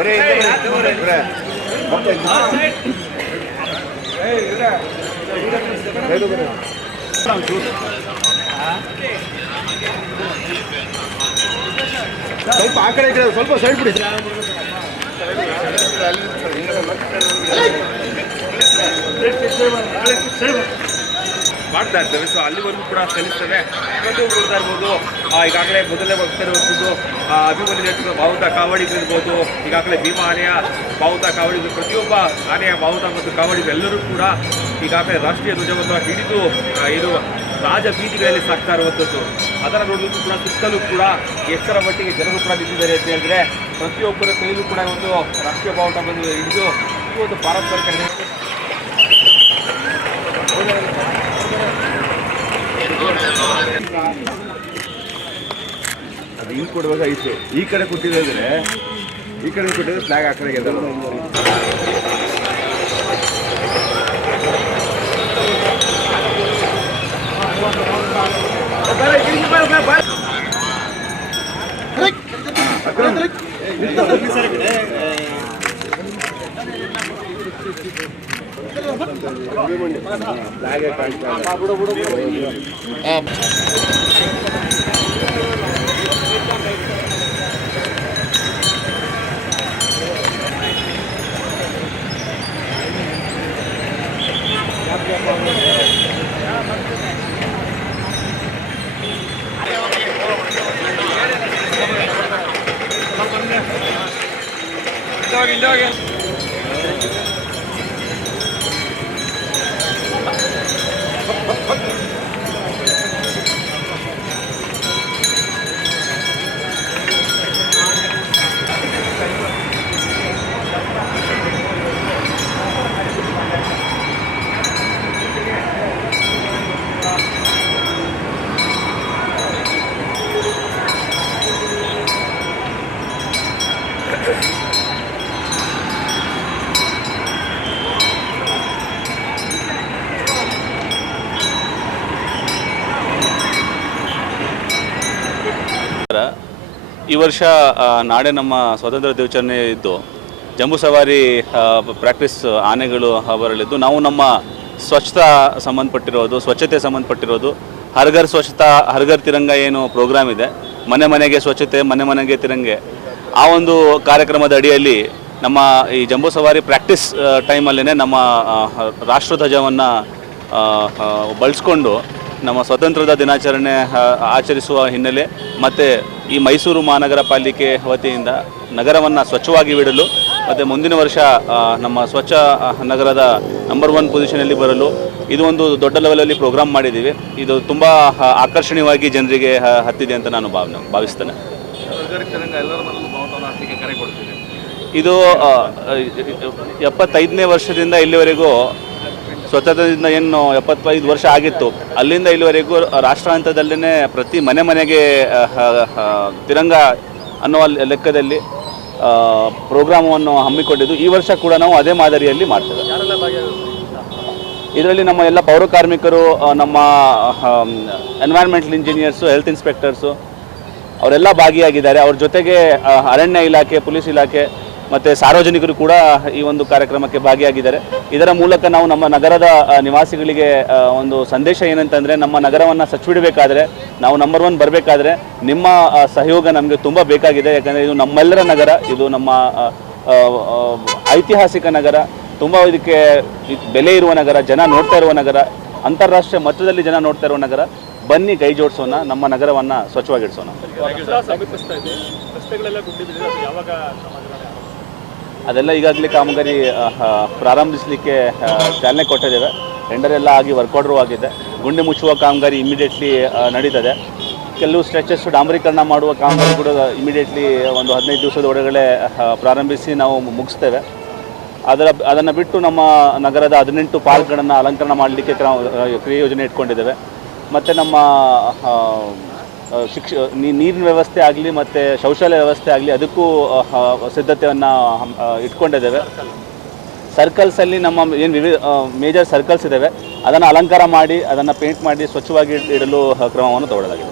ಬರೀ ಇವ್ರೆ. ಮತ್ತೆ ಬೇಗ ಬರ್ರಿ. ಸ್ವಲ್ಪ ಆ ಕಡೆ ಈ ಕಡೆ ಸ್ವಲ್ಪ ಸೈಡ್ ಬಿಡಿ ಮಾಡ್ತಾ ಇರ್ತೇವೆ. ಸೊ ಅಲ್ಲಿವರೆಗೂ ಕೂಡ ಕಲಿಸ್ತದೆ ಪ್ರತಿಯೊಬ್ಬರು ಕೊಡ್ತಾ ಇರ್ಬೋದು. ಈಗಾಗಲೇ ಮೊದಲೇ ಬರ್ತಾ ಹೊರಟಿದ್ದು ಅಭಿಮನ್ಯು ನೇತೃತ್ವದ ಬಾವುಟ ಕಾವಡಿಗಳಿರ್ಬೋದು ಈಗಾಗಲೇ ಭೀಮಾ ಆನೆಯ ಬಾವುತ ಕಾವಡಿಗಳು ಪ್ರತಿಯೊಬ್ಬ ಆನೆಯ ಬಾವುಟ ಮತ್ತು ಕಾವಡಿಗಳು ಎಲ್ಲರೂ ಕೂಡ ಈಗಾಗಲೇ ರಾಷ್ಟ್ರೀಯ ಧ್ವಜವನ್ನು ಹಿಡಿದು ಇದು ರಾಜ ಬೀದಿಗಳಲ್ಲಿ ಸಾಕ್ತಾ ಇರುವಂಥದ್ದು. ಅದರ ನೋಡೋದಕ್ಕೂ ಕೂಡ ಸುತ್ತಲೂ ಕೂಡ ಎಷ್ಟರ ಮಟ್ಟಿಗೆ ಜನರು ಕೂಡ ನಿಂತಿದ್ದಾರೆ ಅಂತ ಹೇಳಿದ್ರೆ, ಪ್ರತಿಯೊಬ್ಬರ ಕೈಲೂ ಕೂಡ ಒಂದು ರಾಷ್ಟ್ರೀಯ ಬಾವುಟ ಬಂದು ಹಿಡಿದು, ಈ ಒಂದು ಪಾರಂಪರಿಕ ಅದು ಹಿಂಗೆ ಕೊಡುವಾಗ ಐತೆ ಈ ಕಡೆ ಕೊಟ್ಟಿದ್ರೆ ಈ ಕಡೆ ಕೊಟ್ಟಿದ್ರೆ ಫ್ಲಾಗ್ ಆ ಕಡೆಗೆ ಎದ್ದೇಳೋದು. ಫ್ಲಾಗೇ Dog, dog. ಈ ವರ್ಷ ನಾಳೆ ನಮ್ಮ ಸ್ವಾತಂತ್ರ್ಯ ದಿನಾಚರಣೆ ಇದ್ದು, ಜಂಬೂ ಸವಾರಿ ಪ್ರಾಕ್ಟೀಸ್ ಆನೆಗಳು ಬರಲಿದ್ದು ನಾವು ನಮ್ಮ ಸ್ವಚ್ಛತಾ ಸಂಬಂಧಪಟ್ಟಿರೋದು, ಸ್ವಚ್ಛತೆ ಸಂಬಂಧಪಟ್ಟಿರೋದು, ಹರ್ಘರ್ ಸ್ವಚ್ಛತಾ, ಹರ್ಘರ್ ತಿರಂಗ ಏನು ಪ್ರೋಗ್ರಾಮ್ ಇದೆ. ಮನೆ ಮನೆಗೆ ಸ್ವಚ್ಛತೆ, ಮನೆ ಮನೆಗೆ ತಿರಂಗೆ. ಆ ಒಂದು ಕಾರ್ಯಕ್ರಮದ ಅಡಿಯಲ್ಲಿ ನಮ್ಮ ಈ ಜಂಬೂ ಸವಾರಿ ಪ್ರಾಕ್ಟೀಸ್ ಟೈಮಲ್ಲೇ ನಮ್ಮ ರಾಷ್ಟ್ರಧ್ವಜವನ್ನು ಬಳಸ್ಕೊಂಡು ನಮ್ಮ ಸ್ವತಂತ್ರದ ದಿನಾಚರಣೆ ಆಚರಿಸುವ ಹಿನ್ನೆಲೆ ಮತ್ತು ಈ ಮೈಸೂರು ಮಹಾನಗರ ಪಾಲಿಕೆ ವತಿಯಿಂದ ನಗರವನ್ನು ಸ್ವಚ್ಛವಾಗಿ ಬಿಡಲು ಮತ್ತು ಮುಂದಿನ ವರ್ಷ ನಮ್ಮ ಸ್ವಚ್ಛ ನಗರದ ನಂಬರ್ ಒನ್ ಪೊಸಿಷನಲ್ಲಿ ಬರಲು ಇದು ಒಂದು ದೊಡ್ಡ ಲೆವೆಲಲ್ಲಿ ಪ್ರೋಗ್ರಾಮ್ ಮಾಡಿದ್ದೀವಿ. ಇದು ತುಂಬ ಆಕರ್ಷಣೀಯವಾಗಿ ಜನರಿಗೆ ಹತ್ತಿದೆ ಅಂತ ನಾನು ಭಾವನೆ, ಭಾವಿಸ್ತೇನೆ. ಇದು ಎಪ್ಪತ್ತೈದನೇ ವರ್ಷದಿಂದ ಇಲ್ಲಿವರೆಗೂ ಸ್ವತಂತ್ರದಿಂದ ಏನು ಎಪ್ಪತ್ತೈದು ವರ್ಷ ಆಗಿತ್ತು ಅಲ್ಲಿಂದ ಇಲ್ಲಿವರೆಗೂ ರಾಷ್ಟ್ರ ಹಂತದಲ್ಲೇ ಪ್ರತಿ ಮನೆ ಮನೆಗೆ ತಿರಂಗ ಅನ್ನುವ ಲೆಕ್ಕದಲ್ಲಿ ಪ್ರೋಗ್ರಾಮವನ್ನು ಹಮ್ಮಿಕೊಂಡಿದ್ದು. ಈ ವರ್ಷ ಕೂಡ ನಾವು ಅದೇ ಮಾದರಿಯಲ್ಲಿ ಮಾಡ್ತೇವೆ. ಇದರಲ್ಲಿ ನಮ್ಮ ಎಲ್ಲ ಪೌರ ಕಾರ್ಮಿಕರು ನಮ್ಮ ಎನ್ವೈರ್ಮೆಂಟಲ್ ಇಂಜಿನಿಯರ್ಸು ಹೆಲ್ತ್ ಇನ್ಸ್ಪೆಕ್ಟರ್ಸು ಅವರೆಲ್ಲ ಭಾಗಿಯಾಗಿದ್ದಾರೆ. ಅವ್ರ ಜೊತೆಗೆ ಅರಣ್ಯ ಇಲಾಖೆ ಪೊಲೀಸ್ ಇಲಾಖೆ ಮತ್ತು ಸಾರ್ವಜನಿಕರು ಕೂಡ ಈ ಒಂದು ಕಾರ್ಯಕ್ರಮಕ್ಕೆ ಭಾಗಿಯಾಗಿದ್ದಾರೆ. ಇದರ ಮೂಲಕ ನಾವು ನಮ್ಮ ನಗರದ ನಿವಾಸಿಗಳಿಗೆ ಒಂದು ಸಂದೇಶ ಏನಂತಂದರೆ ನಮ್ಮ ನಗರವನ್ನು ಸಚ್ಚಿಡಬೇಕಾದ್ರೆ, ನಾವು ನಂಬರ್ ಒನ್ ಬರಬೇಕಾದ್ರೆ ನಿಮ್ಮ ಸಹಯೋಗ ನಮಗೆ ತುಂಬ ಬೇಕಾಗಿದೆ. ಯಾಕಂದರೆ ಇದು ನಮ್ಮೆಲ್ಲರ ನಗರ, ಇದು ನಮ್ಮ ಐತಿಹಾಸಿಕ ನಗರ, ತುಂಬ ಇದಕ್ಕೆ ಬೆಲೆ ಇರುವ ನಗರ, ಜನ ನೋಡ್ತಾ ಇರುವ ನಗರ, ಅಂತಾರಾಷ್ಟ್ರೀಯ ಮಟ್ಟದಲ್ಲಿ ಜನ ನೋಡ್ತಾ ಇರುವ ನಗರ, ಬನ್ನಿ ಕೈ ಜೋಡಿಸೋಣ, ನಮ್ಮ ನಗರವನ್ನು ಸ್ವಚ್ಛವಾಗಿಡಿಸೋಣ. ಅದೆಲ್ಲ ಈಗಾಗಲೇ ಕಾಮಗಾರಿ ಪ್ರಾರಂಭಿಸಲಿಕ್ಕೆ ಚಾಲನೆ ಕೊಟ್ಟಿದ್ದೇವೆ. ಟೆಂಡರ್ ಎಲ್ಲ ಆಗಿ ವರ್ಕ್ ಆಗಿದೆ. ಗುಂಡಿ ಮುಚ್ಚುವ ಕಾಮಗಾರಿ ಇಮಿಡಿಯೇಟ್ಲಿ ನಡೀತದೆ. ಕೆಲವು ಸ್ಟ್ರೆಚಸ್ ಡಾಂಬರೀಕರಣ ಮಾಡುವ ಕಾಮಗಾರಿ ಕೂಡ ಇಮಿಡಿಯೇಟ್ಲಿ ಒಂದು ಹದಿನೈದು ದಿವಸದ ಒಳಗಡೆ ಪ್ರಾರಂಭಿಸಿ ನಾವು ಮುಗಿಸ್ತೇವೆ. ಅದರ, ಅದನ್ನು ಬಿಟ್ಟು ನಮ್ಮ ನಗರದ ಹದಿನೆಂಟು ಪಾರ್ಕ್ಗಳನ್ನು ಅಲಂಕರಣ ಮಾಡಲಿಕ್ಕೆ ಕ್ರಮ ಕ್ರಿಯೋಜನೆ ಇಟ್ಕೊಂಡಿದ್ದೇವೆ. ಮತ್ತು ನಮ್ಮ ಶಿಕ್ಷ ನೀರಿನ ವ್ಯವಸ್ಥೆ ಆಗಲಿ ಮತ್ತು ಶೌಚಾಲಯ ವ್ಯವಸ್ಥೆ ಆಗಲಿ ಅದಕ್ಕೂ ಸಿದ್ಧತೆಯನ್ನು ಇಟ್ಕೊಂಡಿದ್ದೇವೆ. ಸರ್ಕಲ್ಸಲ್ಲಿ ನಮ್ಮ ಏನು ವಿವಿ ಮೇಜರ್ ಸರ್ಕಲ್ಸ್ ಇದ್ದಾವೆ. ಅದನ್ನು ಅಲಂಕಾರ ಮಾಡಿ, ಅದನ್ನು ಪೇಂಟ್ ಮಾಡಿ ಸ್ವಚ್ಛವಾಗಿ ಇಡಲು ಕ್ರಮವನ್ನು ತಗೊಳ್ಳಲಾಗಿದೆ.